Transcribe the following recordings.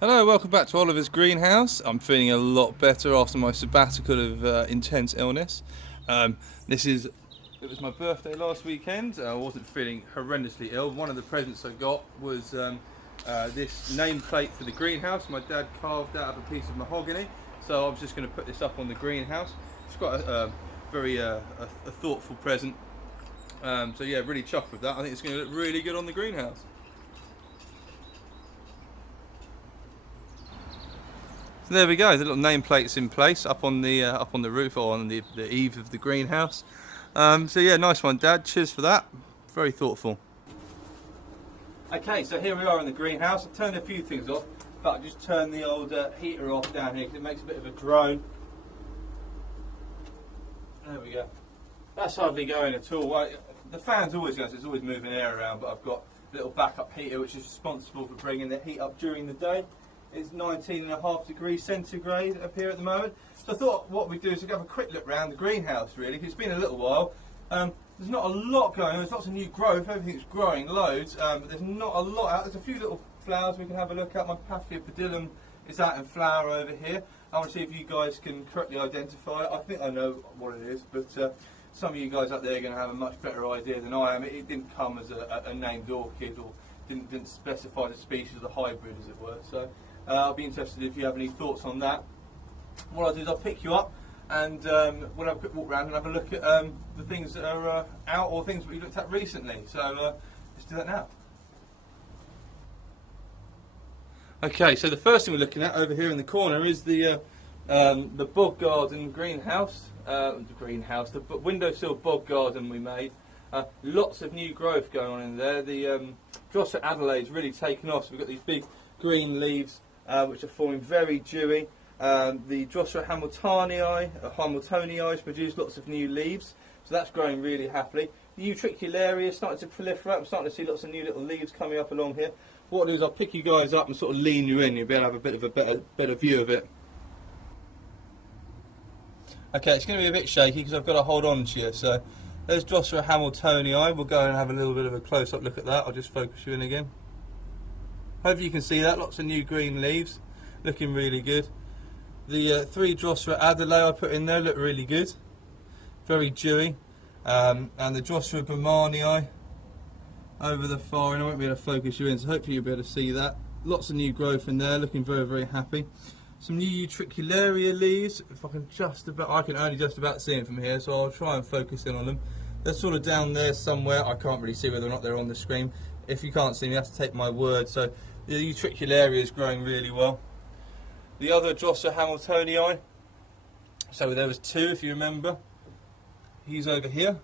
Hello, welcome back to Oliver's Greenhouse. I'm feeling a lot better after my sabbatical of intense illness. Um, it was my birthday last weekend. I wasn't feeling horrendously ill. One of the presents I got was this nameplate for the greenhouse. My dad carved out of a piece of mahogany, so I was just going to put this up on the greenhouse. It's quite a very thoughtful present. So yeah, really chuffed with that. I think it's going to look really good on the greenhouse. So there we go. The little nameplate's in place up on the roof or on the eave of the greenhouse. So yeah, nice one, Dad. Cheers for that. Very thoughtful. Okay, so here we are in the greenhouse. I've turned a few things off, but I've just turned the old heater off down here because it makes a bit of a drone. There we go. That's hardly going at all. The fan's always going, so it's always moving air around, but I've got a little backup heater which is responsible for bringing the heat up during the day. It's 19.5 degrees centigrade up here at the moment. So I thought what we'd do is we'd have a quick look around the greenhouse really, because it's been a little while. There's not a lot going on, there's lots of new growth, everything's growing loads, but there's not a lot out. There's a few little flowers we can have a look at. My Paphiopedilum is out in flower over here. I want to see if you guys can correctly identify it. I think I know what it is, but some of you guys up there are going to have a much better idea than I am. It didn't come as a named orchid, or didn't specify the species of the hybrid, as it were. So I'll be interested if you have any thoughts on that. What I'll do is I'll pick you up and we'll have a quick walk around and have a look at the things that are out, or things that we looked at recently. So let's do that now. Okay, so the first thing we're looking at over here in the corner is the bog garden greenhouse. The windowsill bog garden we made. Lots of new growth going on in there. The Drosera Adelaide's really taken off, so we've got these big green leaves which are forming very dewy. The Drosera Hamiltonii has produced lots of new leaves, so that's growing really happily. The Utricularia is starting to proliferate. I'm starting to see lots of new little leaves coming up along here. What I'll do is I'll pick you guys up and sort of lean you in. You'll be able to have a bit of a better view of it. Okay, it's going to be a bit shaky because I've got to hold on to you. So there's Drosera Hamiltonii. We'll go and have a little bit of a close-up look at that. I'll just focus you in again. Hopefully you can see that. Lots of new green leaves, looking really good. The 3 Drosera Adelaide I put in there look really good, very dewy. And the Drosera Brahmanii over the far end. I won't be able to focus you in, so hopefully you'll be able to see that. Lots of new growth in there, looking very, very happy. Some new Utricularia leaves. If I can only just about see them from here, so I'll try and focus in on them. They're sort of down there somewhere. I can't really see whether or not they're on the screen. If you can't see them, you have to take my word. So the Utricularia is growing really well. The other Drosera Hamiltonii, so there was 2 if you remember. He's over here.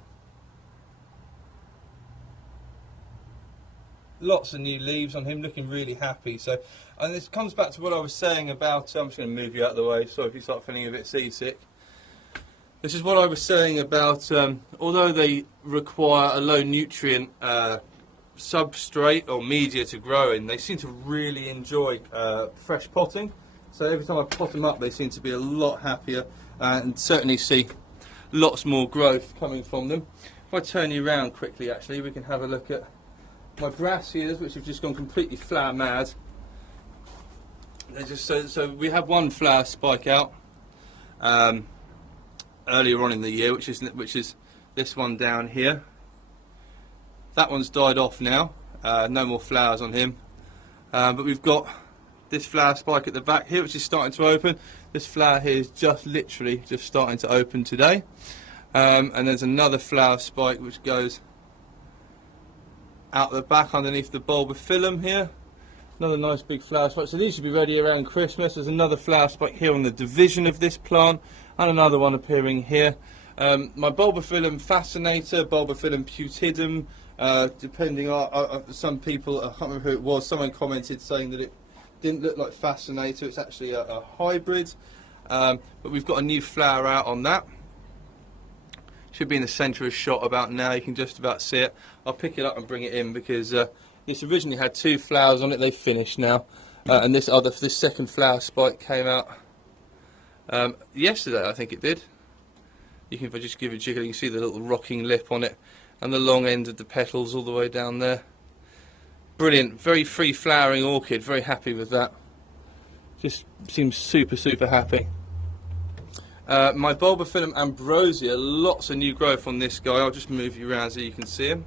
Lots of new leaves on him, looking really happy. So, and this comes back to what I was saying about, I'm just going to move you out of the way, so if you start feeling a bit seasick. This is what I was saying about, although they require a low nutrient substrate or media to grow in, they seem to really enjoy fresh potting. So every time I pot them up, they seem to be a lot happier and certainly see lots more growth coming from them. If I turn you around quickly, actually, we can have a look at my brassicas, which have just gone completely flower mad. They're just so we have one flower spike out earlier on in the year, which is this one down here. That one's died off now. No more flowers on him. But we've got this flower spike at the back here, which is starting to open. This flower here is literally just starting to open today. And there's another flower spike which goes out the back underneath the bulbophyllum here. Another nice big flower spike. So these should be ready around Christmas. There's another flower spike here on the division of this plant, and another one appearing here. My bulbophyllum fascinator, bulbophyllum putidum, depending on some people, I can't remember who it was, someone commented saying that it didn't look like fascinator. It's actually a hybrid. But we've got a new flower out on that. Should be in the centre of shot about now. You can just about see it. I'll pick it up and bring it in because this originally had 2 flowers on it. They've finished now, and this second flower spike came out yesterday, I think it did. If I just give it a jiggle, you can see the little rocking lip on it, and the long end of the petals all the way down there. Brilliant, very free flowering orchid. Very happy with that. Just seems super happy. My bulbophyllum ambrosia, lots of new growth on this guy. I'll just move you around so you can see him.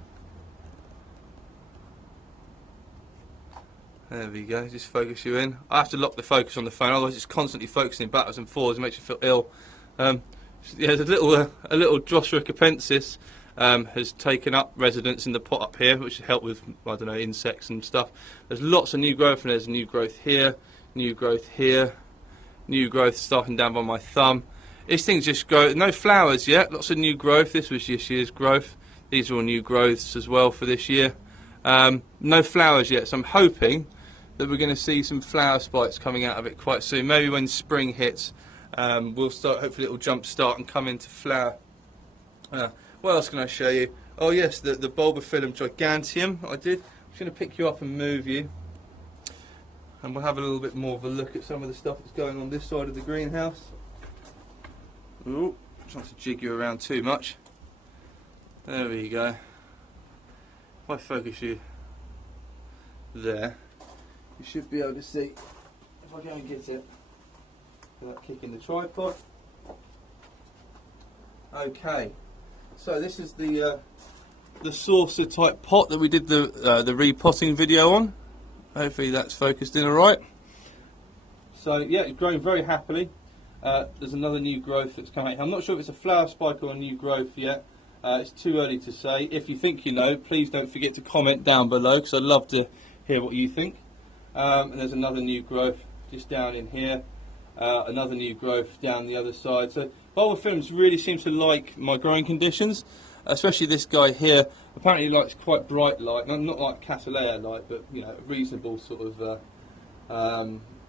There we go, just focus you in. I have to lock the focus on the phone, otherwise it's constantly focusing backwards and forwards. It makes you feel ill. Yeah, there's a little Drosera capensis has taken up residence in the pot up here, which help with, I don't know, insects and stuff. There's lots of new growth, and there's new growth here, new growth here, new growth starting down by my thumb. These things just grow. No flowers yet, lots of new growth. This was this year's growth. These are all new growths as well for this year. No flowers yet, so I'm hoping that we're going to see some flower spikes coming out of it quite soon. Maybe when spring hits, we'll start. Hopefully, it'll jump start and come into flower. What else can I show you? Oh yes, the bulbophyllum giganteum. I did. I'm just going to pick you up and move you, and we'll have a little bit more of a look at some of the stuff that's going on this side of the greenhouse. Ooh, trying to jig you around too much. There we go. If I focus you there, you should be able to see. If I go and get it without kicking the tripod. Okay, so this is the saucer type pot that we did the repotting video on. Hopefully that's focused in alright. So yeah, it's growing very happily. There's another new growth that's coming. I'm not sure if it's a flower spike or a new growth yet. It's too early to say. If you think you know, please don't forget to comment down below, because I'd love to hear what you think. And there's another new growth just down in here. Another new growth down the other side. So bulbophyllums really seems to like my growing conditions, especially this guy here. Apparently likes quite bright light, not like Cattleya light, but you know, reasonable sort of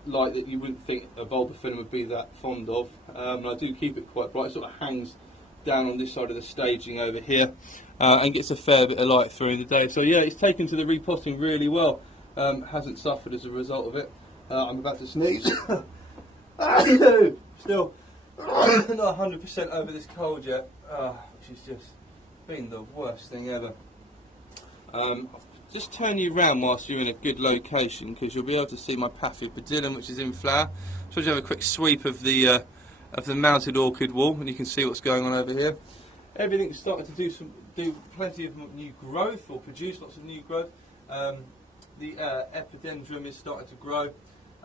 light that you wouldn't think a bulbophyllum would be that fond of. And I do keep it quite bright. It sort of hangs down on this side of the staging over here, and gets a fair bit of light through the day. So yeah, it's taken to the repotting really well. Hasn't suffered as a result of it. I'm about to sneeze. Still not 100% over this cold yet, which has just been the worst thing ever. Just turn you around whilst you're in a good location, because you'll be able to see my Paphiopedilum, which is in flower. So just have a quick sweep of the mounted orchid wall, and you can see what's going on over here. Everything's starting to do plenty of new growth, or produce lots of new growth. The epidendrum is starting to grow.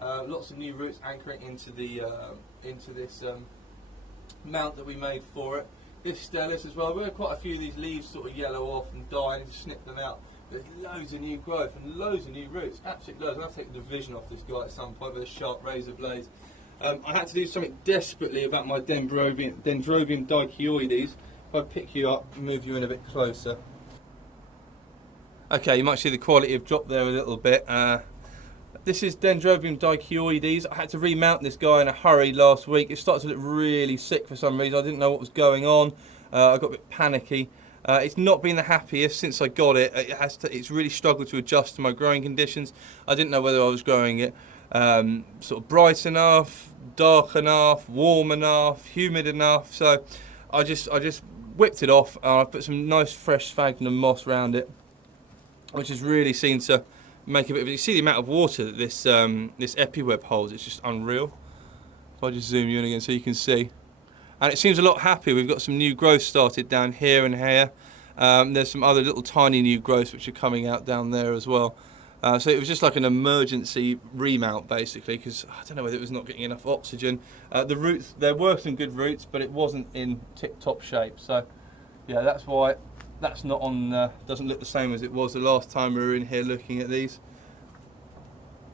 Lots of new roots anchoring into this mount that we made for it. This Stellis as well. We had quite a few of these leaves sort of yellow off and die, and to snip them out. There's loads of new growth and loads of new roots. Absolutely loads. I'll take the vision off this guy at some point with a sharp razor blade. I had to do something desperately about my Dendrobium dicyoides. If I pick you up and move you in a bit closer. Okay, you might see the quality have dropped there a little bit. This is Dendrobium dicyoides. I had to remount this guy in a hurry last week. It started to look really sick for some reason. I didn't know what was going on. I got a bit panicky. It's not been the happiest since I got it. It's really struggled to adjust to my growing conditions. I didn't know whether I was growing it sort of bright enough, dark enough, warm enough, humid enough. So I just whipped it off. I put some nice fresh sphagnum moss around it, which has really seemed to make a bit of it. You see the amount of water that this epiweb holds. It's just unreal. If I just zoom you in again so you can see. And it seems a lot happier. We've got some new growth started down here and here. There's some other little tiny new growths which are coming out down there as well. So it was just like an emergency remount basically, because I don't know whether it was not getting enough oxygen. The roots, there were some good roots, but it wasn't in tip-top shape. So yeah, that's why that's not on. Doesn't look the same as it was the last time we were in here looking at these.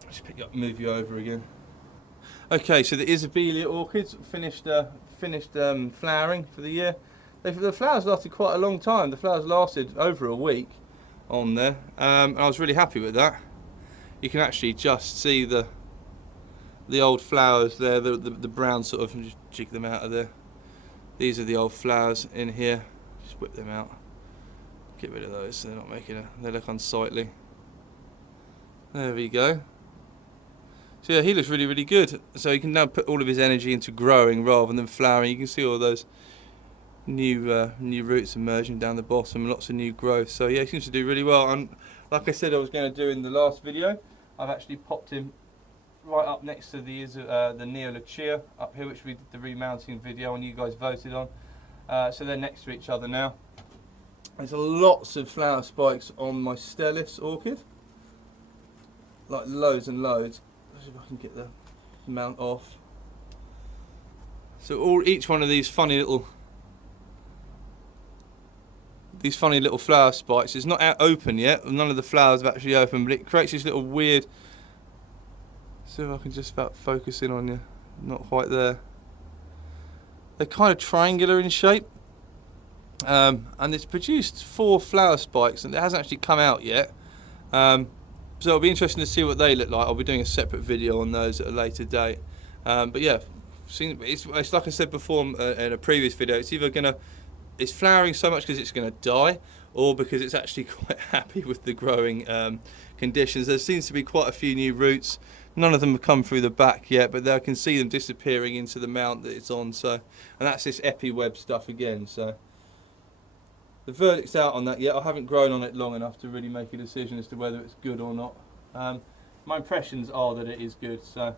Just pick you up, move you over again. Okay, so the Isabelia orchids finished flowering for the year. The flowers lasted quite a long time. The flowers lasted over a week on there, and I was really happy with that. You can actually just see the old flowers there, the brown sort of, just jig them out of there. These are the old flowers in here. Just whip them out. Get rid of those so they're not making they look unsightly. There we go. So yeah, he looks really, really good. So he can now put all of his energy into growing rather than flowering. You can see all those new roots emerging down the bottom, lots of new growth. So yeah, he seems to do really well. And like I said I was going to do in the last video, I've actually popped him right up next to the Neolucia up here, which we did the remounting video and you guys voted on. So they're next to each other now. There's lots of flower spikes on my Stellis orchid, like loads and loads. Let's see if I can get the mount off. So each one of these funny little flower spikes is not out open yet. None of the flowers have actually opened, but it creates this little weird. See if I can just about focus in on you. Not quite there. They're kind of triangular in shape. And it's produced 4 flower spikes and it hasn't actually come out yet. So it'll be interesting to see what they look like. I'll be doing a separate video on those at a later date. But yeah, it's like I said before in a previous video, it's flowering so much because it's going to die, or because it's actually quite happy with the growing conditions. There seems to be quite a few new roots. None of them have come through the back yet, but I can see them disappearing into the mount that it's on. So, and that's this epi-web stuff again. So the verdict's out on that yet. I haven't grown on it long enough to really make a decision as to whether it's good or not. My impressions are that it is good. So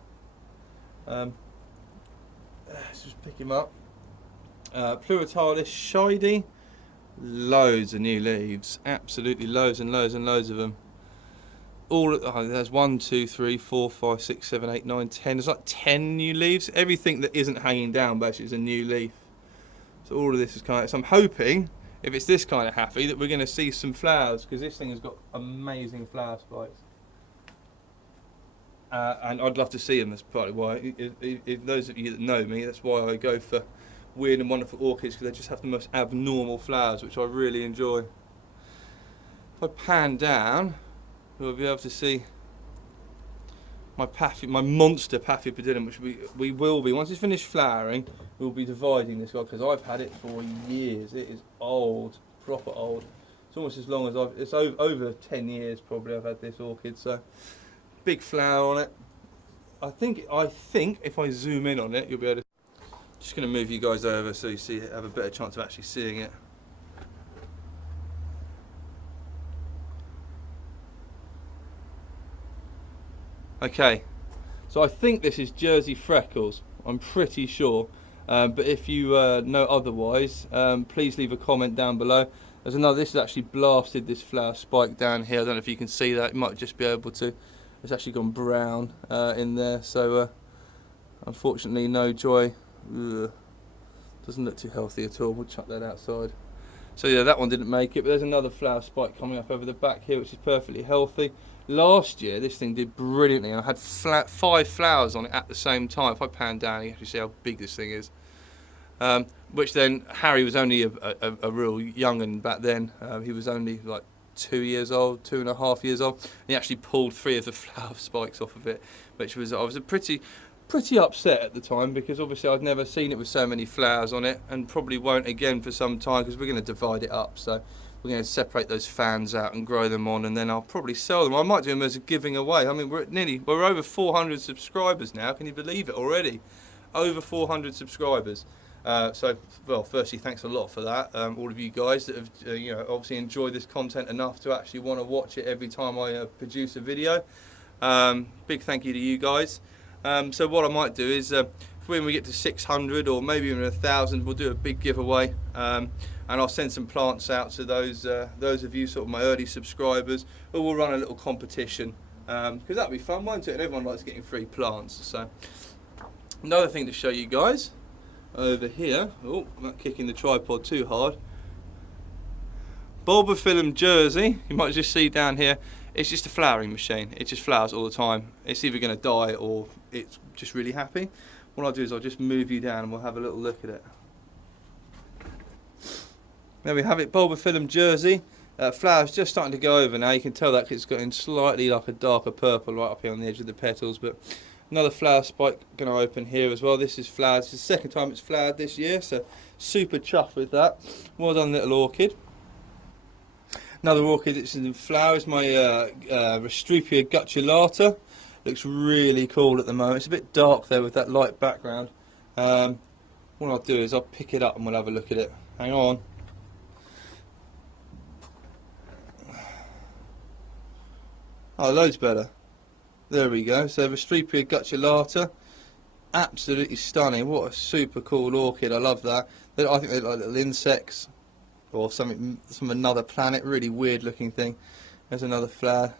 let's just pick him up. Pluritalis Shady, loads of new leaves, absolutely loads and loads and loads of them. There's 1, 2, 3, 4, 5, 6, 7, 8, 9, 10. There's like 10 new leaves. Everything that isn't hanging down basically is a new leaf. So all of this is kind of. So I'm hoping, if it's this kind of happy, that we're going to see some flowers, because this thing has got amazing flower spikes. And I'd love to see them. That's partly why. If those of you that know me, that's why I go for weird and wonderful orchids, because they just have the most abnormal flowers, which I really enjoy. If I pan down, we'll be able to see my monster Paphiopedilum, which we will be, once it's finished flowering, we'll be dividing this guy, because I've had it for years. It is old, proper old. It's almost as long as it's over 10 years probably I've had this orchid. So big flower on it. I think if I zoom in on it, you'll be able to. Just going to move you guys over so you see it, have a better chance of actually seeing it. Okay, so I think this is Jersey Freckles, I'm pretty sure, but if you know otherwise, please leave a comment down below. There's another, this has actually blasted this flower spike down here. I don't know if you can see that, you might just be able to. It's actually gone brown in there, so unfortunately no joy. Ugh. Doesn't look too healthy at all. We'll chuck that outside. So yeah, that one didn't make it, but there's another flower spike coming up over the back here, which is perfectly healthy. Last year this thing did brilliantly, and I had 5 flowers on it at the same time. If I pan down, you can actually see how big this thing is. Which then, Harry was only a real young'un back then. He was only like 2 years old, 2.5 years old. And he actually pulled 3 of the flower spikes off of it, which was, I was pretty upset at the time, because obviously I'd never seen it with so many flowers on it, and probably won't again for some time, because we're going to divide it up. So we're going to separate those fans out and grow them on, and then I'll probably sell them. I might do them as a giving away. I mean, we're over 400 subscribers now. Can you believe it already? Over 400 subscribers. So, well, firstly, thanks a lot for that. All of you guys that have, obviously enjoyed this content enough to actually want to watch it every time I produce a video. Big thank you to you guys. So what I might do is, when we get to 600 or maybe even 1,000, we'll do a big giveaway, and I'll send some plants out to those of you, sort of my early subscribers, or we'll run a little competition, because that'll be fun, won't it? And everyone likes getting free plants. So another thing to show you guys over here. Oh, I'm not kicking the tripod too hard. Bulbophyllum Jersey, you might just see down here. It's just a flowering machine. It just flowers all the time. It's either going to die or it's just really happy. What I'll do is I'll just move you down and we'll have a little look at it. There we have it, Bulbophyllum Jersey. Flowers just starting to go over now. You can tell that it's got in slightly like a darker purple right up here on the edge of the petals. But another flower spike going to open here as well. This is flowered. It's the second time it's flowered this year, so super chuffed with that. Well done, little orchid. Another orchid that's in flower is my Restrupia gutulata. Looks really cool at the moment. It's a bit dark there with that light background. What I'll do is I'll pick it up and we'll have a look at it. Hang on. Oh, loads better. There we go. So Vegetative gutulata, absolutely stunning. What a super cool orchid. I love that. I think they're like little insects or something from another planet. Really weird looking thing. There's another flower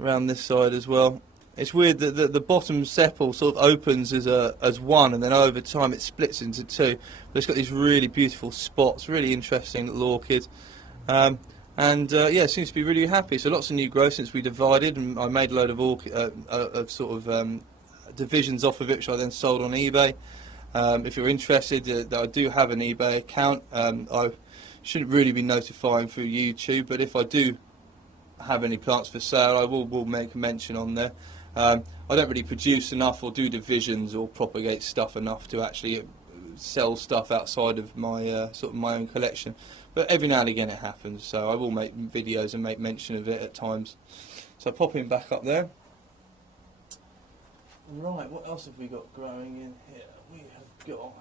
around this side as well. It's weird that the bottom sepal sort of opens as one, and then over time it splits into two. But it's got these really beautiful spots. Really interesting little orchid. Yeah, it seems to be really happy. So lots of new growth since we divided, and I made a load of divisions off of it, which I then sold on eBay. If you're interested, I do have an eBay account. I shouldn't really be notifying through YouTube, but if I do have any plants for sale, I will make a mention on there. I don't really produce enough or do divisions or propagate stuff enough to actually sell stuff outside of my my own collection, but every now and again it happens, so I will make videos and make mention of it at times. So pop him back up there. Right, what else have we got growing in here? We have got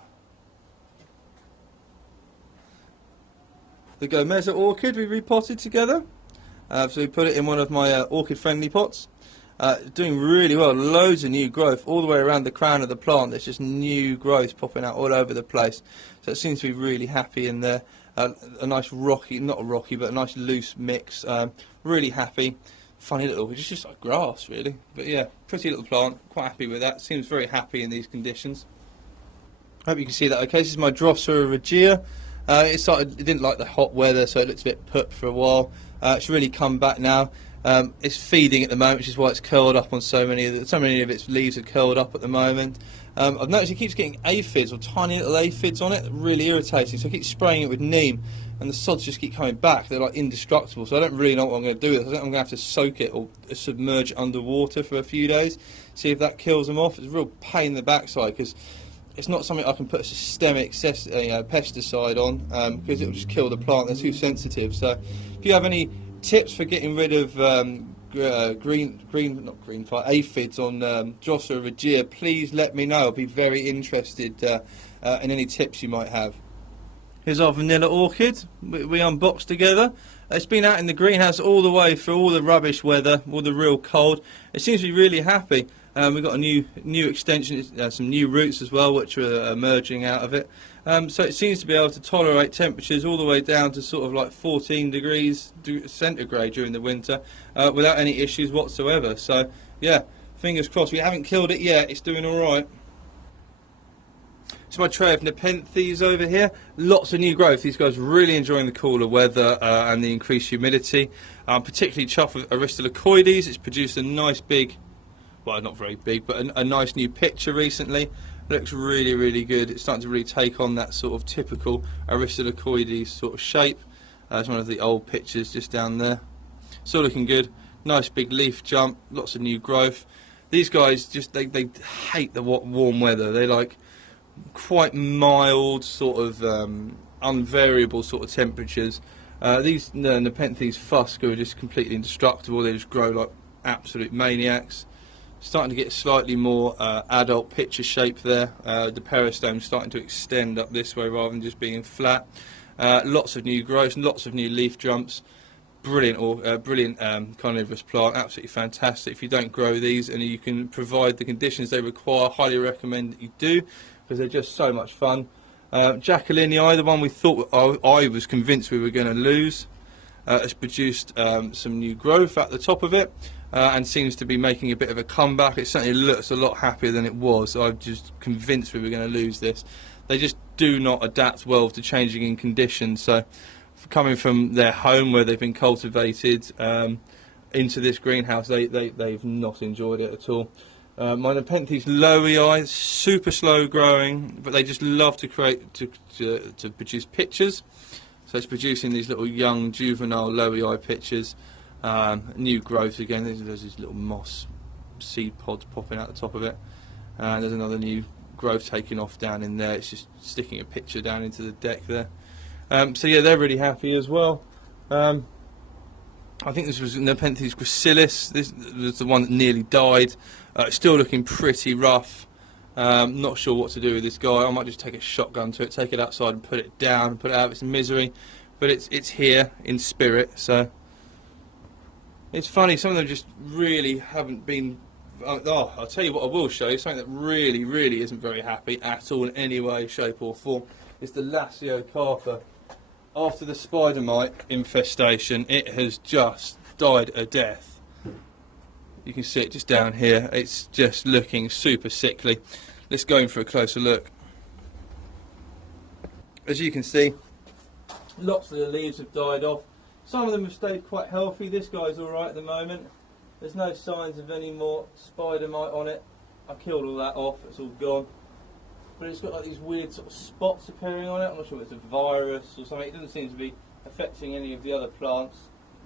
the Gomeza orchid we repotted together. So we put it in one of my orchid friendly pots. Doing really well, loads of new growth all the way around the crown of the plant. There's just new growth popping out all over the place. So it seems to be really happy in there. A nice rocky, not rocky, but a nice loose mix. Really happy. Funny little, it's just like grass really. But yeah, pretty little plant, quite happy with that. Seems very happy in these conditions. Hope you can see that okay. This is my Drosera regia. It didn't like the hot weather, so it looks a bit put for a while. It's really come back now. It's feeding at the moment, which is why it's curled up on so many of its leaves are curled up at the moment. I've noticed it keeps getting aphids or tiny little aphids on it, really irritating. So I keep spraying it with neem, and the sods just keep coming back. They're like indestructible. So I don't really know what I'm going to do with it. I think I'm going to have to soak it or submerge it underwater for a few days, see if that kills them off. It's a real pain in the backside because it's not something I can put a systemic pesticide on because it will just kill the plant. They're too sensitive. So if you have any tips for getting rid of aphids on Drosera regia, please let me know. I'll be very interested in any tips you might have. Here's our vanilla orchid we unboxed together. It's been out in the greenhouse all the way through all the rubbish weather, all the real cold. It seems to be really happy. We've got a new extension, some new roots as well, which are emerging out of it. So it seems to be able to tolerate temperatures all the way down to sort of like 14 degrees centigrade during the winter without any issues whatsoever. So yeah, fingers crossed. We haven't killed it yet. It's doing all right. So my tray of Nepenthes over here, lots of new growth. These guys really enjoying the cooler weather and the increased humidity. Particularly chuffed with Aristolochoides. It's produced a nice big, well, not very big, but a nice new picture recently. Looks really, really good. It's starting to really take on that sort of typical Aristolochoides sort of shape. It's one of the old pictures just down there. Still looking good. Nice big leaf jump. Lots of new growth. These guys just they hate the warm weather. They like quite mild, sort of unvariable sort of temperatures. These Nepenthes fusca are just completely indestructible. They just grow like absolute maniacs. Starting to get slightly more adult picture shape there. The peristome's starting to extend up this way rather than just being flat. Lots of new growth, lots of new leaf jumps. Brilliant carnivorous plant, absolutely fantastic. If you don't grow these and you can provide the conditions they require, highly recommend that you do, because they're just so much fun. Jacquelinei, the one we thought I was convinced we were going to lose, has produced some new growth at the top of it. And seems to be making a bit of a comeback. It certainly looks a lot happier than it was. I'm just convinced we were going to lose this. They just do not adapt well to changing in conditions. So coming from their home where they've been cultivated into this greenhouse, they've not enjoyed it at all. My Nepenthes lowii, super slow growing, but they just love to produce pictures. So it's producing these little young juvenile lowii pictures. New growth again. There's these little moss seed pods popping out the top of it. There's another new growth taking off down in there. It's just sticking a picture down into the deck there. So yeah, they're really happy as well. I think this was Nepenthes gracilis. This was the one that nearly died. It's still looking pretty rough. Not sure what to do with this guy. I might just take a shotgun to it, take it outside and put it down, and put it out of its misery. But it's here in spirit, so It's funny, some of them just really haven't been. Oh, I'll tell you what I will show you, something that really, really isn't very happy at all in any way, shape or form. It's the Laciocarpa. After the spider mite infestation, it has just died a death. You can see it just down here, it's just looking super sickly. Let's go in for a closer look. As you can see, lots of the leaves have died off. Some of them have stayed quite healthy. This guy's alright at the moment. There's no signs of any more spider mite on it. I killed all that off, it's all gone. But it's got like these weird sort of spots appearing on it. I'm not sure if it's a virus or something. It doesn't seem to be affecting any of the other plants.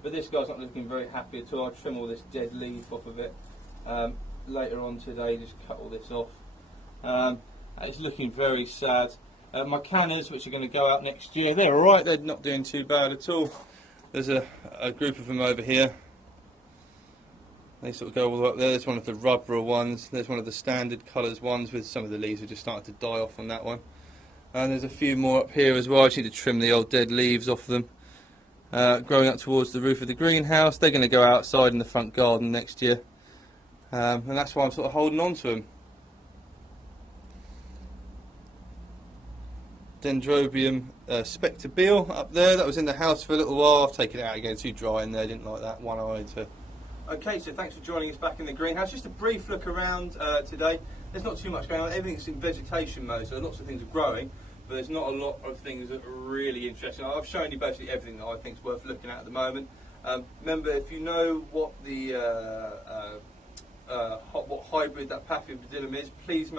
But this guy's not looking very happy at all. I'll trim all this dead leaf off of it later on today, just cut all this off. It's looking very sad. My cannas, which are going to go out next year, they're alright, they're not doing too bad at all. There's a group of them over here. They sort of go all the way up there. There's one of the rubber ones. There's one of the standard colours ones with some of the leaves are just starting to die off on that one. And there's a few more up here as well. I just need to trim the old dead leaves off them. Growing up towards the roof of the greenhouse. They're going to go outside in the front garden next year. And that's why I'm sort of holding on to them. Dendrobium spectabile up there. That was in the house for a little while. I've taken it out again. It's too dry in there. Didn't like that one-eyed. Okay, so thanks for joining us back in the greenhouse. Just a brief look around today. There's not too much going on. Everything's in vegetation mode, so lots of things are growing, but there's not a lot of things that are really interesting. I've shown you basically everything that I think is worth looking at the moment. Remember, if you know what the what hybrid that Paphiopedilum is, please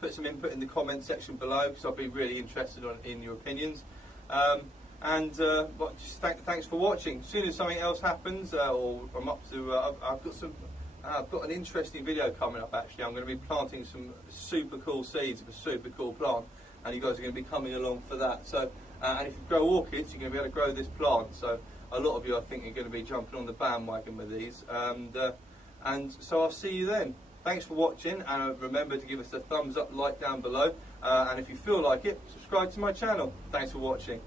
put some input in the comment section below, because I'll be really interested in your opinions. Just thanks for watching. As soon as something else happens, or I'm up to, I've got an interesting video coming up. Actually, I'm going to be planting some super cool seeds of a super cool plant, and you guys are going to be coming along for that. So, and if you grow orchids, you're going to be able to grow this plant. So, a lot of you, I think, are going to be jumping on the bandwagon with these. And so, I'll see you then. Thanks for watching, and remember to give us a thumbs up, like down below, and if you feel like it, subscribe to my channel. Thanks for watching.